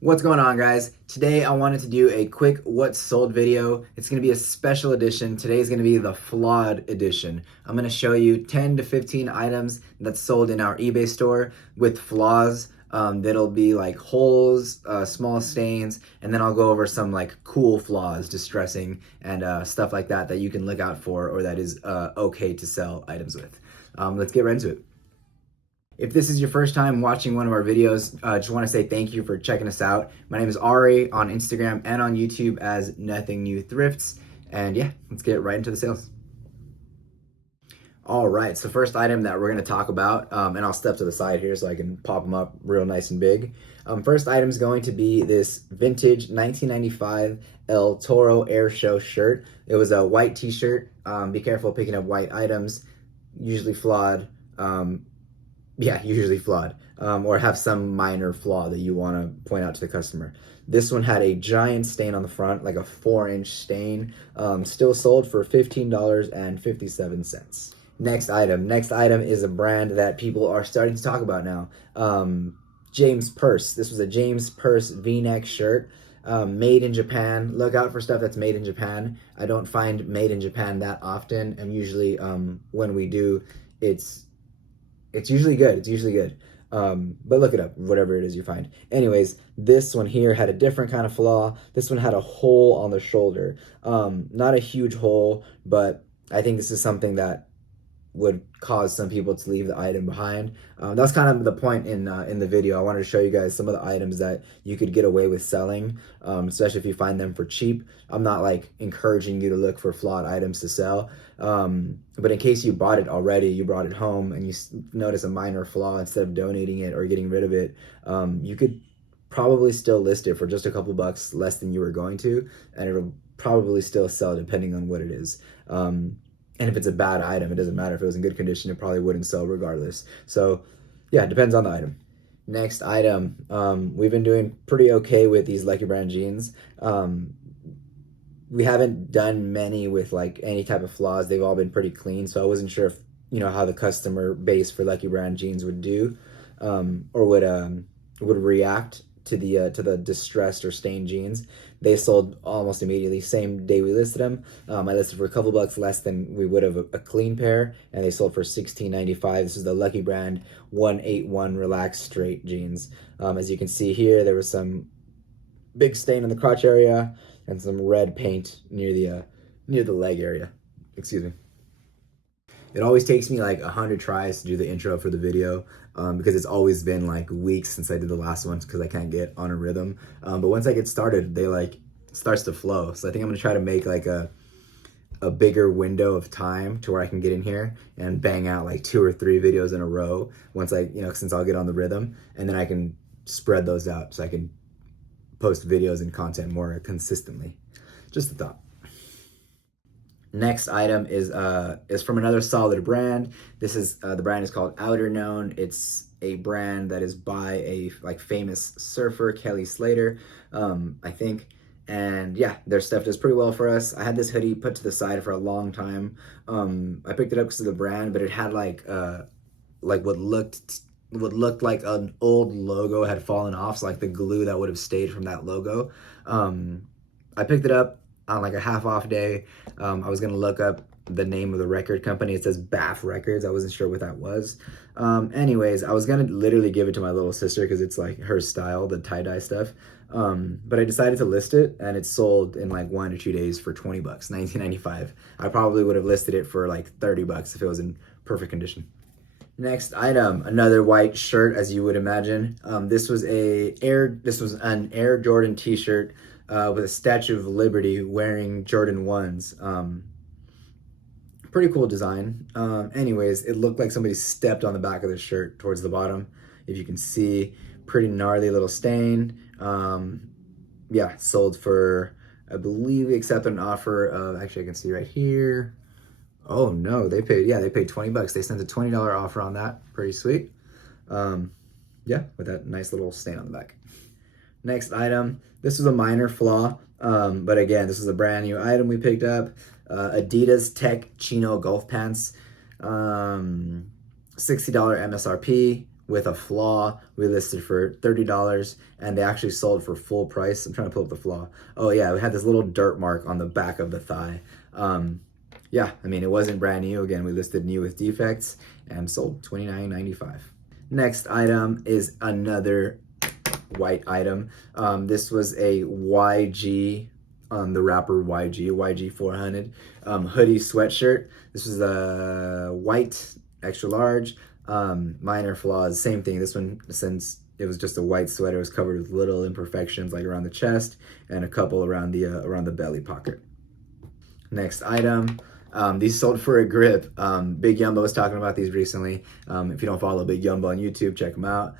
What's going on, guys? Today I wanted to do a quick what's sold video. It's going to be a special edition. Today is going to be the flawed edition. I'm going to show you 10 to 15 items that's sold in our eBay store with flaws. That'll be like holes, small stains, and then I'll go over some like cool flaws, distressing, and stuff like that that you can look out for or that is okay to sell items with. Let's get right into it. If this is your first time watching one of our videos, I just want to say thank you for checking us out. My name is Ari on Instagram and on YouTube as Nothing New Thrifts. And yeah, let's get right into the sales. All right, so first item that we're going to talk about, and I'll step to the side here so I can pop them up real nice and big. First item is going to be this vintage 1995 El Toro Air Show shirt. It was a white t-shirt. Be careful picking up white items, usually flawed. Usually flawed, or have some minor flaw that you want to point out to the customer. This one had a giant stain on the front, like a 4-inch stain, still sold for $15.57. Next item is a brand that people are starting to talk about now. James Purse. This was a James Purse V-neck shirt, made in Japan. Look out for stuff that's made in Japan. I don't find made in Japan that often, and usually when we do, it's usually good. But look it up, whatever it is you find. Anyways, this one here had a different kind of flaw. This one had a hole on the shoulder. Not a huge hole, but I think this is something that would cause some people to leave the item behind. That's kind of the point in the video. I wanted to show you guys some of the items that you could get away with selling, especially if you find them for cheap. I'm not like encouraging you to look for flawed items to sell, but in case you bought it already, you brought it home and you notice a minor flaw, instead of donating it or getting rid of it, you could probably still list it for just a couple bucks less than you were going to, and it'll probably still sell depending on what it is. And if it's a bad item, it doesn't matter. If it was in good condition, it probably wouldn't sell regardless. So yeah, it depends on the item. Next item, we've been doing pretty okay with these Lucky Brand jeans. We haven't done many with like any type of flaws. They've all been pretty clean. So I wasn't sure if, how the customer base for Lucky Brand jeans would do, or would react to the distressed or stained jeans. They sold almost immediately, same day we listed them. I listed for a couple bucks less than we would have a clean pair, and they sold for $16.95. This is the Lucky Brand 181 Relaxed Straight jeans. As you can see here, there was some big stain in the crotch area and some red paint near the leg area. Excuse me. It always takes me like 100 tries to do the intro for the video, because it's always been like weeks since I did the last one because I can't get on a rhythm. But once I get started, it starts to flow. So I think I'm gonna try to make like a bigger window of time to where I can get in here and bang out like 2 or 3 videos in a row once since I'll get on the rhythm, and then I can spread those out so I can post videos and content more consistently. Just a thought. Next item is from another solid brand. This is the brand is called Outer Known. It's a brand that is by a famous surfer, Kelly Slater, I think. And yeah, their stuff does pretty well for us. I had this hoodie put to the side for a long time. I picked it up because of the brand, but it had what looked like an old logo had fallen off, so like the glue that would have stayed from that logo. I picked it up on like a half-off day. I was gonna look up the name of the record company. It says Bath Records. I wasn't sure what that was. Anyways, I was gonna literally give it to my little sister because it's like her style, the tie-dye stuff. But I decided to list it, and it sold in like 1 or 2 days for 20 bucks, $19.95. I probably would have listed it for like 30 bucks if it was in perfect condition. Next item, another white shirt, as you would imagine. This was an Air Jordan t-shirt with a Statue of Liberty wearing Jordan 1s. Pretty cool design. Anyways, it looked like somebody stepped on the back of the shirt towards the bottom. If you can see, pretty gnarly little stain. Sold for, I believe we accepted an offer of, actually I can see right here. Oh no, they paid 20 bucks. They sent a $20 offer on that. Pretty sweet. With that nice little stain on the back. Next item, this was a minor flaw, but again, this is a brand new item we picked up. Adidas Tech Chino Golf Pants, $60 MSRP, with a flaw. We listed for $30, and they actually sold for full price. I'm trying to pull up the flaw. Oh yeah, we had this little dirt mark on the back of the thigh. Yeah, I mean, it wasn't brand new. Again, we listed new with defects and sold $29.95. Next item is another white item. This was a YG, the wrapper YG 400 hoodie sweatshirt. This was a white, extra large, minor flaws, same thing. This one, since it was just a white sweater, was covered with little imperfections like around the chest and a couple around the belly pocket. Next item. These sold for a grip. Big Yumbo was talking about these recently. If you don't follow Big Yumbo on YouTube, check them out.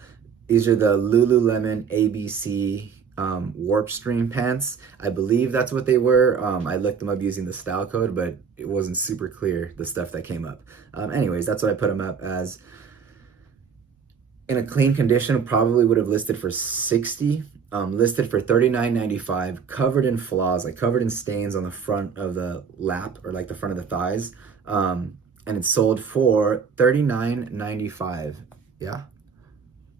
These are the Lululemon ABC Warp Stream pants. I believe that's what they were. I looked them up using the style code, but it wasn't super clear, the stuff that came up. Anyways, that's what I put them up as. In a clean condition, probably would have listed for $60. Listed for $39.95, covered in flaws, like covered in stains on the front of the lap or like the front of the thighs. And it sold for $39.95. Yeah.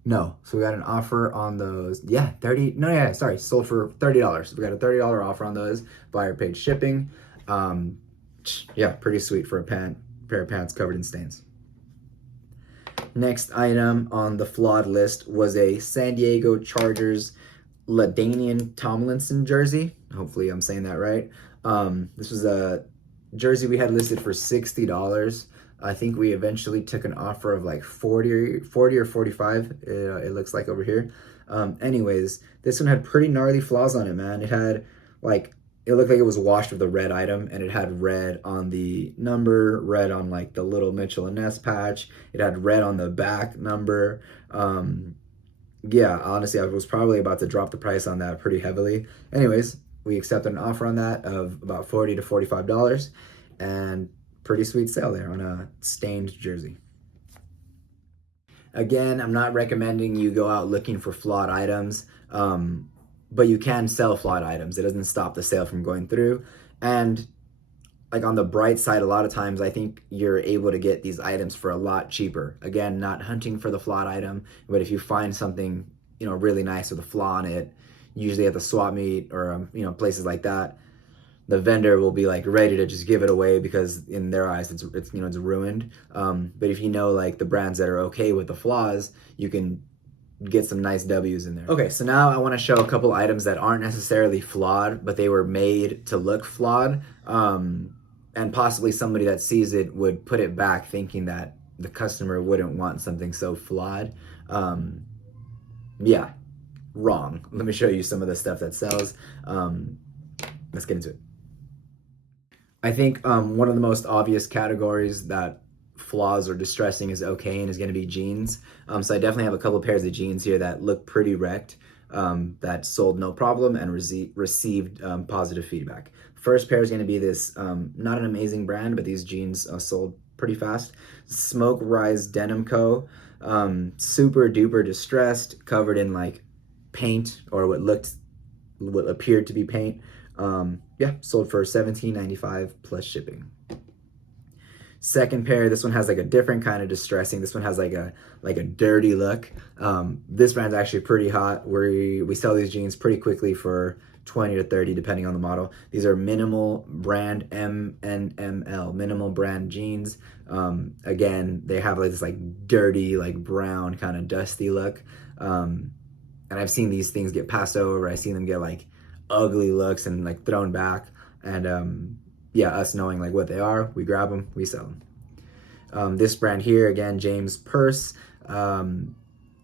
No, so we got an offer on those. Yeah, sold for $30. We got a $30 offer on those. Buyer paid shipping. Yeah, pretty sweet for a pair of pants covered in stains. Next item on the flawed list was a San Diego Chargers LaDainian Tomlinson jersey. Hopefully I'm saying that right. This was a jersey we had listed for $60. I think we eventually took an offer of like 40 or 45, it looks like over here. Anyways, this one had pretty gnarly flaws on it, man. It had like, it looked like it was washed with a red item, and it had red on the number, red on like the little Mitchell & Ness patch. It had red on the back number. Yeah, honestly, I was probably about to drop the price on that pretty heavily. Anyways, we accepted an offer on that of about $40 to $45, and pretty sweet sale there on a stained jersey. Again, I'm not recommending you go out looking for flawed items, but you can sell flawed items. It doesn't stop the sale from going through. And like on the bright side, a lot of times I think you're able to get these items for a lot cheaper. Again, not hunting for the flawed item, but if you find something, really nice with a flaw in it, usually at the swap meet or, places like that, the vendor will be like ready to just give it away because in their eyes it's ruined. But if like the brands that are okay with the flaws, you can get some nice W's in there. Okay, so now I want to show a couple items that aren't necessarily flawed, but they were made to look flawed. And possibly somebody that sees it would put it back thinking that the customer wouldn't want something so flawed. Yeah, wrong. Let me show you some of the stuff that sells. Let's get into it. I think one of the most obvious categories that flaws or distressing is okay and is going to be jeans. So I definitely have a couple pairs of jeans here that look pretty wrecked, that sold no problem and received positive feedback. First pair is going to be this, not an amazing brand, but these jeans sold pretty fast. Smoke Rise Denim Co. Super duper distressed, covered in like paint or what appeared to be paint. Yeah, sold for $17.95 plus shipping. Second pair, this one has like a different kind of distressing. This one has like a dirty look. This brand's actually pretty hot. We sell these jeans pretty quickly for 20 to 30 depending on the model. These are minimal brand MNML, minimal brand jeans. Again, they have like this like dirty, like brown kind of dusty look. And I've seen these things get passed over. I've seen them get like ugly looks and like thrown back. And yeah, us knowing like what they are, we grab them, we sell them. This brand here, again, James Purse.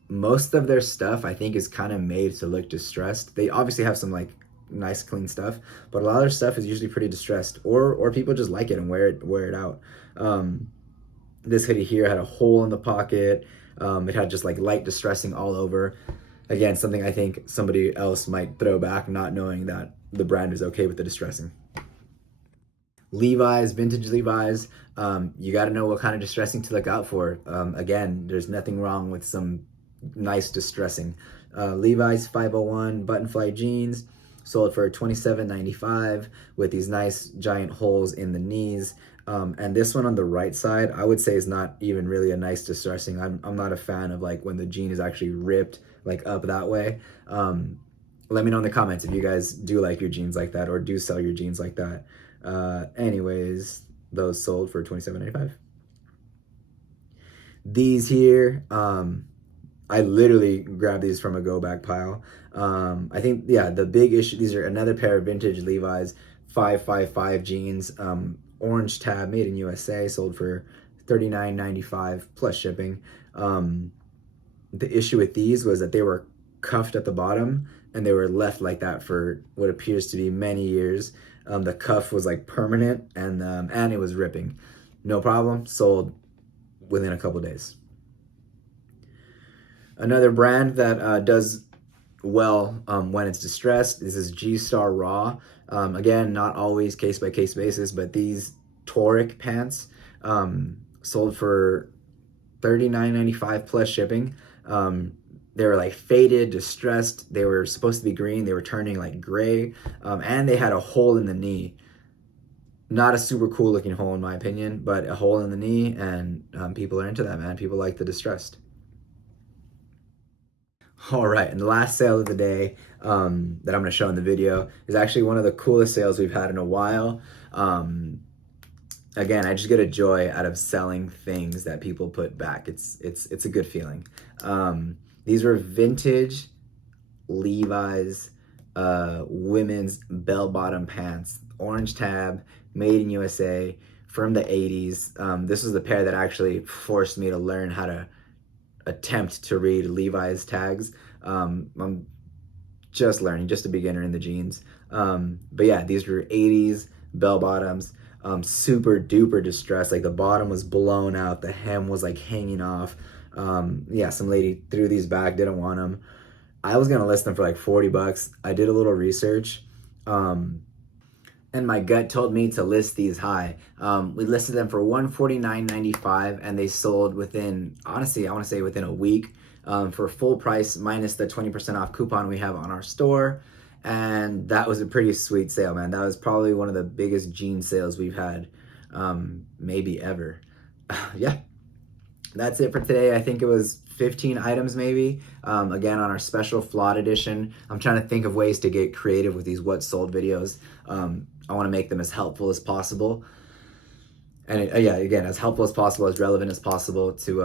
Most of their stuff I think is kind of made to look distressed. They obviously have some like nice clean stuff, but a lot of their stuff is usually pretty distressed, or people just like it and wear it out. This hoodie here had a hole in the pocket. It had just like light distressing all over. Again, something I think somebody else might throw back, not knowing that the brand is okay with the distressing. Levi's, vintage Levi's, you got to know what kind of distressing to look out for. Again, there's nothing wrong with some nice distressing. Levi's 501 button fly jeans sold for $27.95 with these nice giant holes in the knees. And this one on the right side, I would say is not even really a nice distressing. I'm not a fan of like when the jean is actually ripped like up that way. Let me know in the comments if you guys do like your jeans like that or do sell your jeans like that. Anyways, those sold for $27.95. These here, I literally grabbed these from a go back pile. I think, yeah, the big issue, these are another pair of vintage Levi's 555 jeans, orange tab, made in USA, sold for $39.95 plus shipping. The issue with these was that they were cuffed at the bottom and they were left like that for what appears to be many years. The cuff was like permanent and it was ripping. No problem, sold within a couple days. Another brand that does well when it's distressed. This is G-Star Raw. Again, not always case-by-case basis, but these Toric pants sold for $39.95 plus shipping. They were like faded, distressed. They were supposed to be green. They were turning like gray, and they had a hole in the knee. Not a super cool looking hole in my opinion, but a hole in the knee, and people are into that, man. People like the distressed. All right, and the last sale of the day that I'm going to show in the video is actually one of the coolest sales we've had in a while. Again, I just get a joy out of selling things that people put back. It's a good feeling. These were vintage Levi's women's bell-bottom pants, orange tab, made in USA, from the 80s. This was the pair that actually forced me to learn how to attempt to read Levi's tags. I'm just learning, just a beginner in the jeans. But yeah, these were 80s bell bottoms, super duper distressed. Like the bottom was blown out, the hem was like hanging off. Yeah, some lady threw these back, didn't want them. I was gonna list them for like 40 bucks. I did a little research. And my gut told me to list these high. We listed them for $149.95 and they sold within, honestly, I want to say within a week, for full price minus the 20% off coupon we have on our store. And that was a pretty sweet sale, man. That was probably one of the biggest jean sales we've had, maybe ever. Yeah, that's it for today. I think it was 15 items maybe. Again, on our special flawed edition. I'm trying to think of ways to get creative with these what sold videos. I want to make them as helpful as possible. And yeah, again, as helpful as possible, as relevant as possible to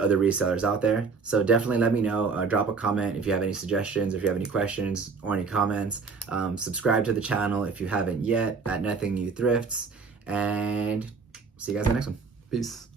other resellers out there. So definitely let me know. Drop a comment if you have any suggestions, if you have any questions or any comments. Subscribe to the channel if you haven't yet at Nothing New Thrifts. And see you guys in the next one. Peace.